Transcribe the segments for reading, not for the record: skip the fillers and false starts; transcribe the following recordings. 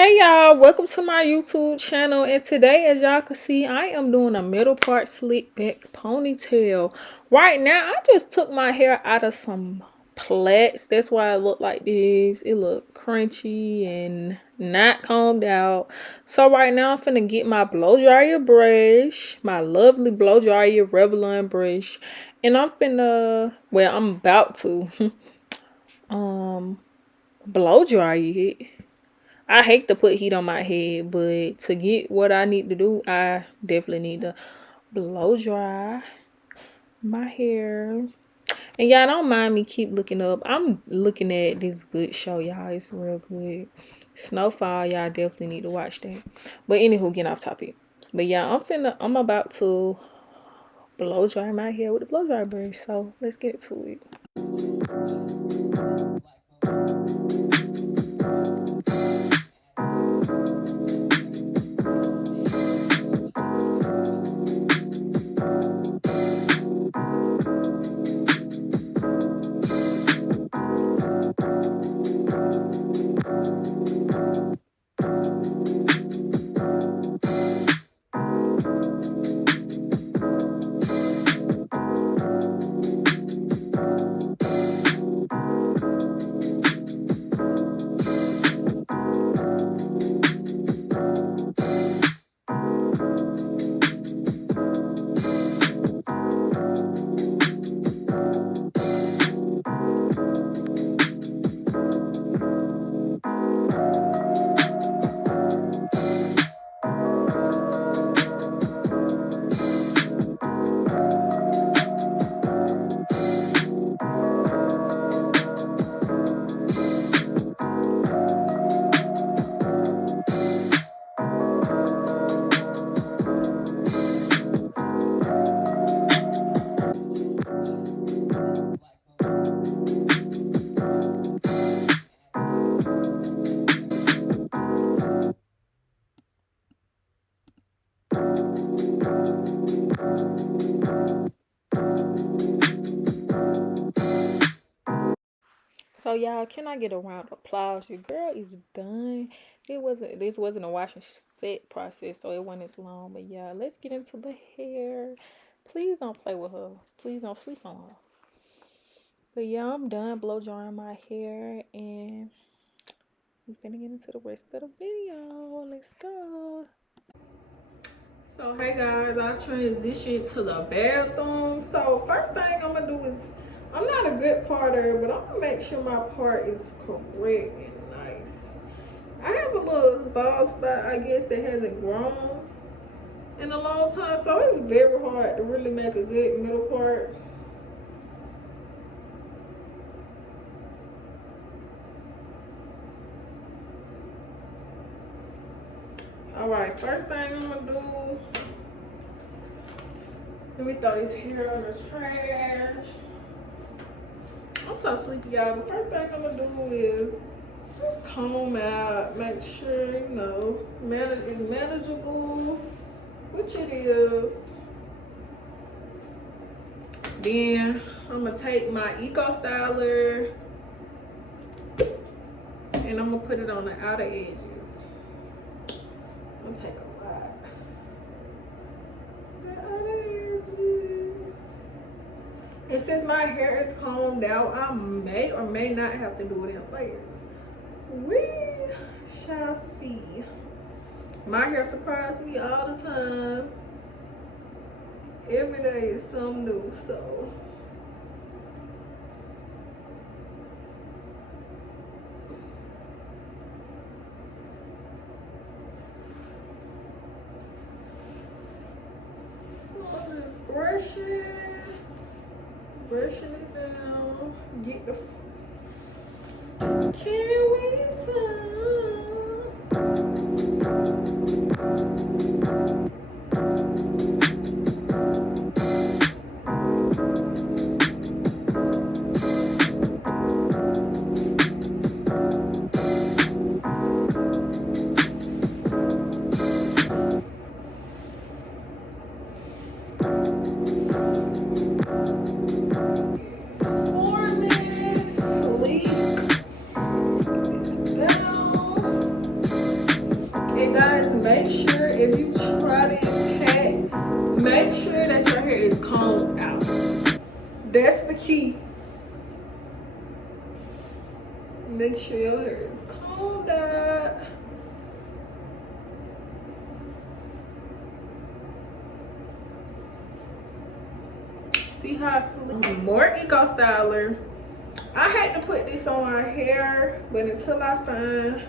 Hey y'all, welcome to my YouTube channel, and today as y'all can see I am doing a middle part slick back ponytail. Right now I just took my hair out of some plaits. That's why it look like this. It look crunchy and not combed out. So right now I'm finna get my blow dryer brush, my lovely blow dryer Revlon brush, and I'm about to blow dry it. I hate to put heat on my head, but to get what I need to do, I definitely need to blow dry my hair. And y'all don't mind me keep looking up. I'm looking at this good show, y'all. It's real good. Snowfall, y'all definitely need to watch that. But anywho, getting off topic. But yeah, I'm about to blow dry my hair with the blow dry brush. So let's get to it. So y'all, can I get a round of applause? Your girl is done. This wasn't a wash and set process, so it wasn't as long. But yeah, let's get into the hair. Please don't play with her. Please don't sleep on her. But yeah, I'm done blow drying my hair, and we're gonna get into the rest of the video. Let's go. So hey guys, I transitioned to the bathroom. So first thing I'm gonna do is, I'm not a good parter, but I'm gonna make sure my part is correct and nice. I have a little bald spot, I guess, that hasn't grown in a long time, so it's very hard to really make a good middle part. Alright, first thing I'm gonna do, let me throw this hair in the trash. I'm so sleepy, y'all. The first thing I'm gonna do is just comb out, make sure, you know, it's manageable, which it is. Then I'm gonna take my Eco Styler and I'm gonna put it on the outer edges. I'm gonna take a lot. The outer edges. And since my hair is combed out, I may or may not have to do it in layers. We shall see. My hair surprises me all the time. Every day is something new, so. So I'm just brushing it down, get the can we sleep down. key. Make sure your hair is combed up. See how I sleep? More Eco Styler. I had to put this on my hair, but until I find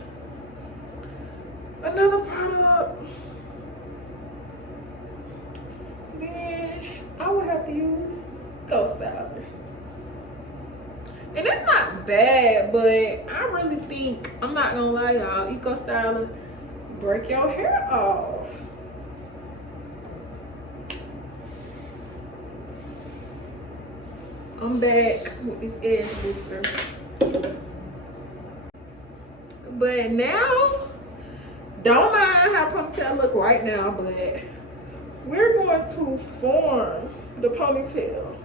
another product, then I would have to use Eco Styler. And it's not bad, but I really think, I'm not gonna lie y'all, Eco Styler break your hair off. I'm back with this edge booster. But now, don't mind how ponytail look right now, but we're going to form the ponytail.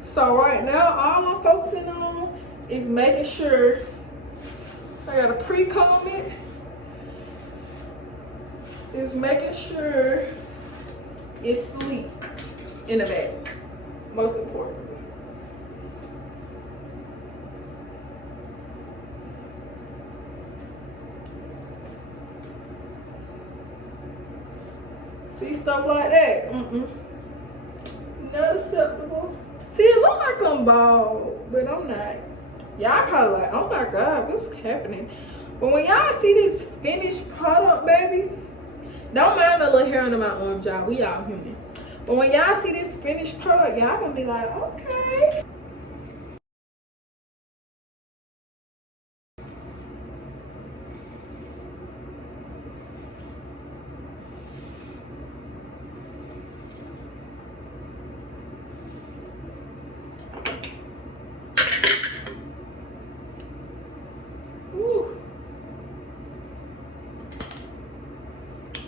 So right now, all I'm focusing on is making sure I gotta pre-comb it. Is making sure it's sleek in the back, most importantly. See, stuff like that, not acceptable. See, it look like I'm bald, but I'm not. Y'all probably like, oh my God, what's happening? But when y'all see this finished product, baby, don't mind the little hair under my arms, y'all. We all human. But when y'all see this finished product, y'all gonna be like, okay. Ooh.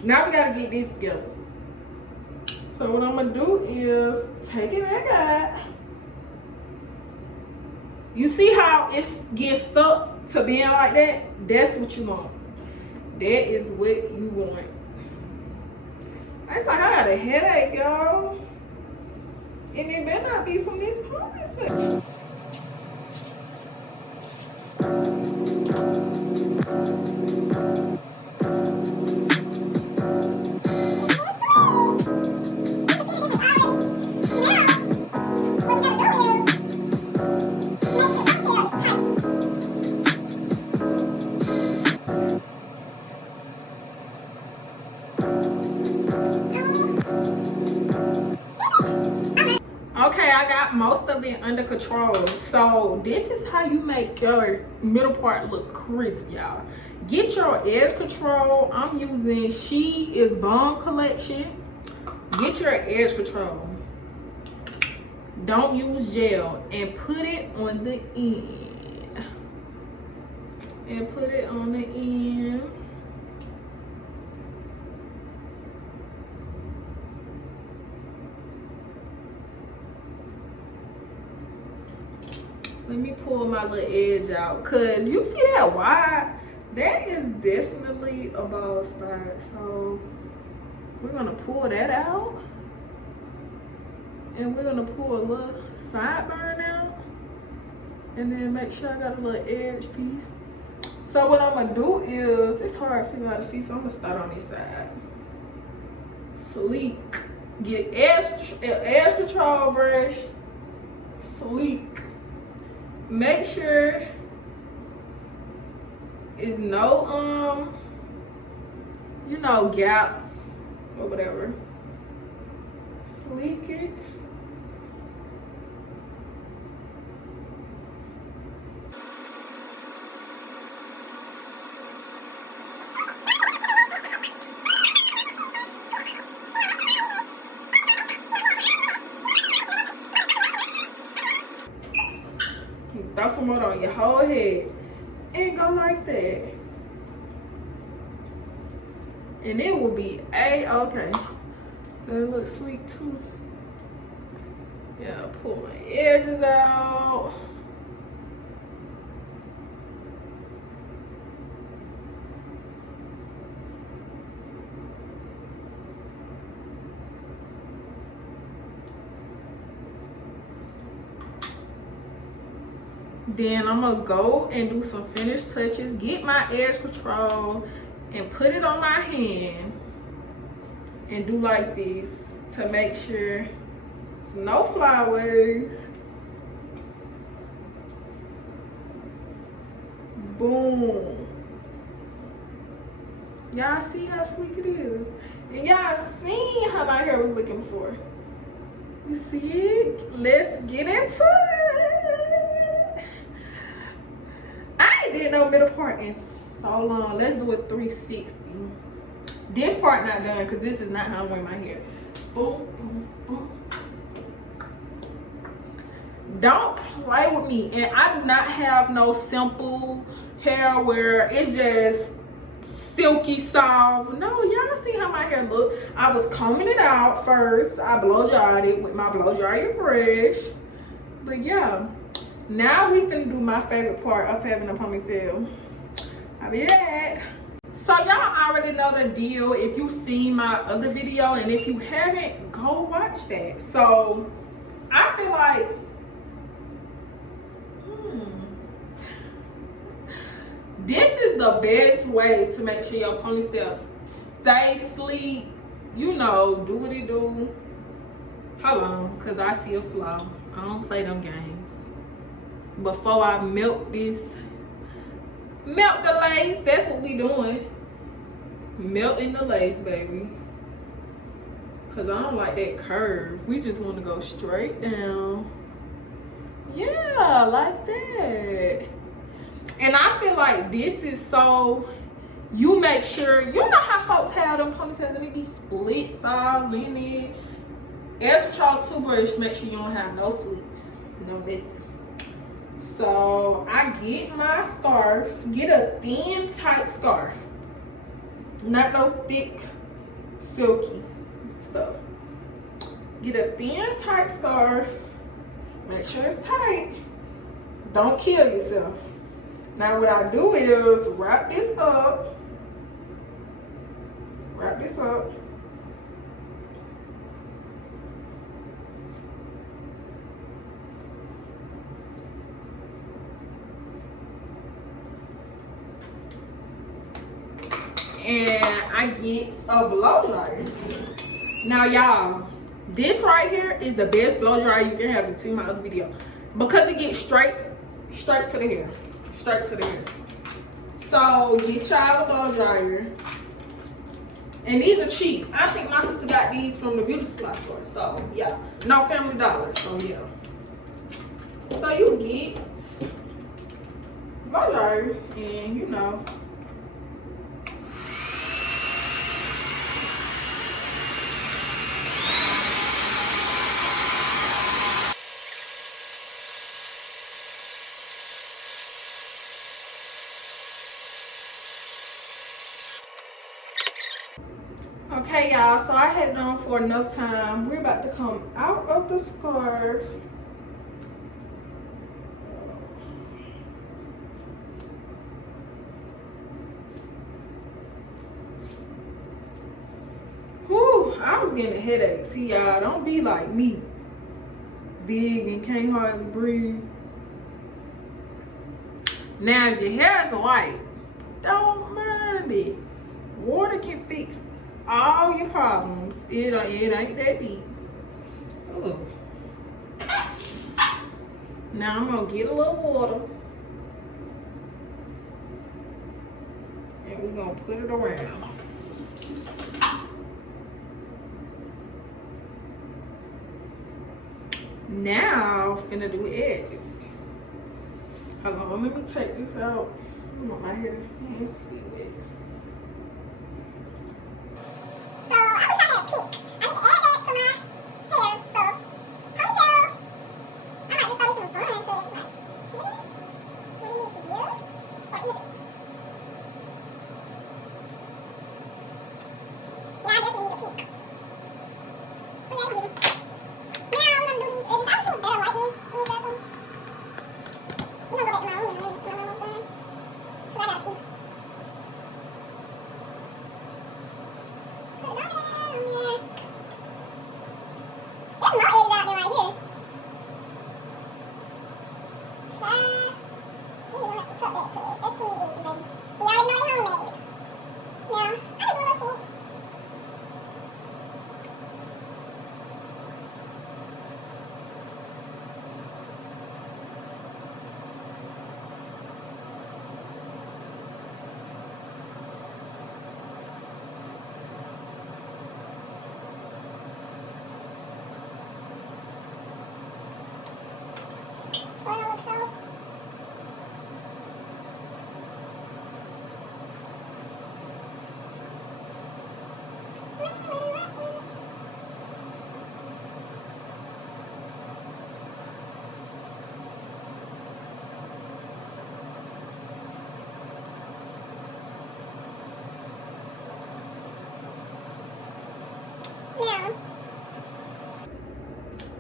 Now we gotta get this together. So what I'm gonna do is take it back out. You see how it's getting stuck to being like that? That's what you want. That is what you want. It's like I got a headache, y'all. And it better not be from this ponytail. Okay, I got most of it under control. So this is how you make your middle part look crisp, y'all. Get your edge control. I'm using She Is Bomb collection. Get your edge control. Don't use gel, and put it on the end. And put it on the end. Let me pull my little edge out, cause you see that wide? That is definitely a bald spot. So we're gonna pull that out, and we're gonna pull a little sideburn out, and then make sure I got a little edge piece. So what I'm gonna do is, it's hard for you all to see, so I'm gonna start on this side. Sleek. Get edge control brush. Sleek. Make sure it's no you know, gaps or whatever. Sleek it. Throw some more on your whole head and go like that, and it will be a-okay. That looks sleek too. Yeah, pull my edges out. Then I'm gonna go and do some finish touches, get my edge control, and put it on my hand and do like this to make sure it's no flyaways. Boom. Y'all see how sleek it is? And y'all seen how my hair was looking before. You see it? Let's get into it. I ain't did no middle part in so long. Let's do a 360. This part not done because this is not how I'm wearing my hair. Boom, boom, boom. Don't play with me. And I do not have no simple hair where it's just silky soft. No, y'all see how my hair look. I was combing it out first. I blow dried it with my blow dryer brush. But yeah, now we finna do my favorite part of having a ponytail. I'll be back. So y'all already know the deal if you've seen my other video, and if you haven't, go watch that. So I feel like this is the best way to make sure your ponytail stay sleek. You know, do what it do. Hold on, because I see a flaw. I don't play them games. Before I melt the lace. That's what we doing. Melting the lace, baby. Because I don't like that curve. We just want to go straight down. Yeah, like that. And I feel like this is so, you make sure, you know how folks have them ponytails and they be splits all in it. Extra chalk toothbrush, make sure you don't have no sleeves, no nothing. So I get my scarf, get a thin, tight scarf. Not no thick, silky stuff. Get a thin, tight scarf. Make sure it's tight. Don't kill yourself. Now what I do is wrap this up. Wrap this up. And I get a blow dryer. Now y'all, this right here is the best blow dryer you can have. You've seen my other video. Because it gets straight to the hair. Straight to the hair. So get y'all a blow dryer. And these are cheap. I think my sister got these from the beauty supply store. So yeah, no Family Dollar. So yeah. So you get blow dryer, and you know. Okay, y'all, so I had it on for enough time. We're about to come out of the scarf. Whew, I was getting a headache. See, y'all, don't be like me. Big and can't hardly breathe. Now, if your hair is white, don't mind it. Water can fix all your problems. It ain't that deep. Ooh. Now I'm gonna get a little water and we're gonna put it around. Now finna do edges. Hold on, let me take this out. I want my hair to be wet.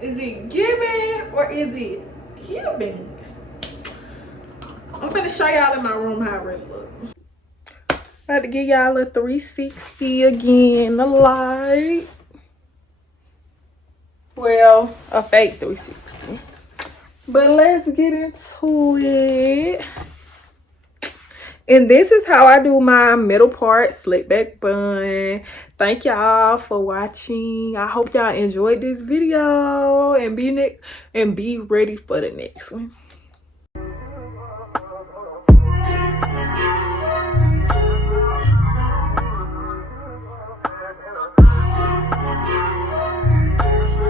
Is it giving or is it giving? I'm gonna show y'all in my room how it really look. I had to give y'all a 360 again, the light. Well, a fake 360. But let's get into it. And this is how I do my middle part slick back bun. Thank y'all for watching. I hope y'all enjoyed this video and be ready for the next one.